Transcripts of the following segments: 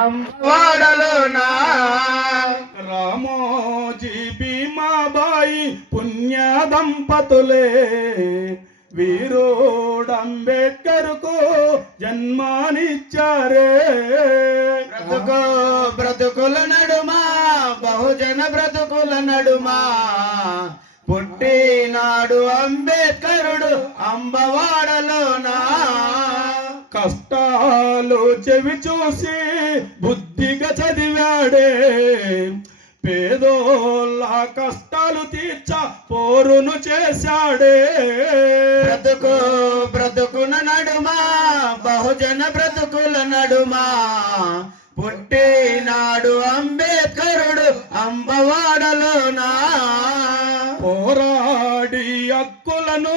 అమ్మవాడలోనా రామోజీ భీమాబాయి పుణ్య దంపతులే వీరోడ్ అంబేద్కర్కు జన్మానిచ్చారే బ్రతుకుల నడుమా బహుజన బ్రతుకుల నడుమా పుట్టినాడు అంబేద్కరుడు అంబవాడలోనా కష్టాలు చెవి చూసి బుద్ధిగా చదివాడే పేదోళ్ళ కష్టాలు తీర్చ పోరును చేశాడే బ్రతుకున నడుమా బహుజన బ్రతుకుల నడుమా పుట్టినాడు అంబేద్కరుడు అంబవాడలోనా పోరాడి హక్కులను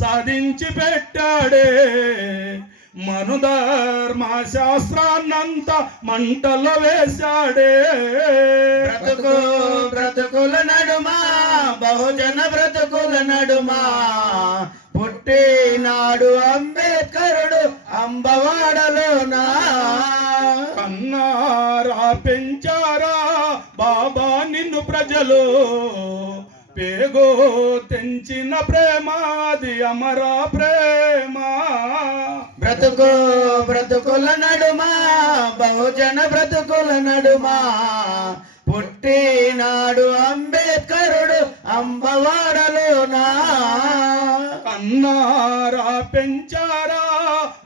సాధించి పెట్టాడే మనుధర్మ శాస్త్రాన్నంతా మంటలో వేశాడే బ్రతుకుల నడుమా బహుజన బ్రతుకుల నడుమా పుట్టినాడు అంబేద్కరుడు అంబవాడలోనా కన్నారా పెంచారా బాబా నిన్ను ప్రజలు పేగో తెంచిన ప్రేమ అది అమరా ప్రేమ బ్రతుకుల నడుమా బహుజన బ్రతుకుల నడుమా పుట్టినాడు అంబేద్కరుడు అంబవాడలోనా కన్నారా పెంచారా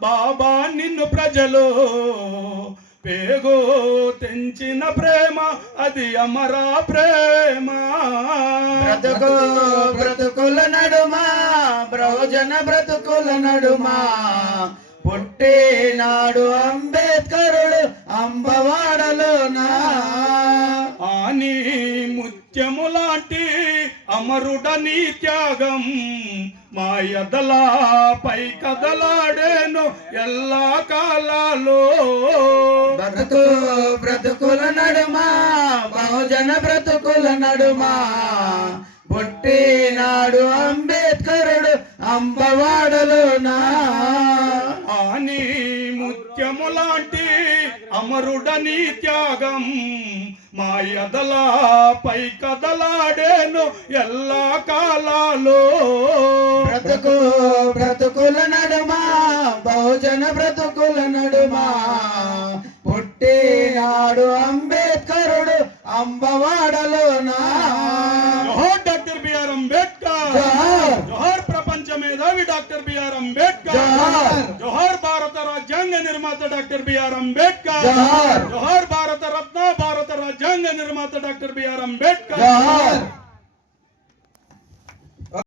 బాబా నిన్ను ప్రజలు పేగో తెంచిన ప్రేమ అది అమరా ప్రేమ బ్రతుకుల నడుమా బహుజన బ్రతుకుల నడుమా పుట్టినాడు అంబేద్కరుడు అంబవాడలోనా ఆని ముత్యము లాంటి అమరుడని త్యాగం మా ఎదలాపై కదలాడేను ఎల్లా కాలాలో బ్రతుకుల నడుమా బహుజన బ్రతుకుల నడుమా పుట్టినాడు అంబేద్కరుడు అంబవాడలోనా ఆని ముత్యము లాంటి అమరుడని త్యాగం మా ఎదలాపై కదలాడేను ఎల్లా కాలాలో బ్రతుకుల నడుమా బహుజన బ్రతుకుల నడుమా పుట్టినాడు అంబేద్కరుడు అంబవాడలోనా జోహార్ డాక్టర్ బిఆర్ అంబేద్కర్ జోహార్ ప్రపంచ మేధావి డాక్టర్ బిఆర్ అంబేద్కర్ జోహార్ భారత రాజ్యాంగ నిర్మాత డాక్టర్ బిఆర్ అంబేద్కర్ జోహార్ జోహార్ భారత రత్న భారత రాజ్యాంగ నిర్మాత డాక్టర్ బిఆర్ అంబేద్కర్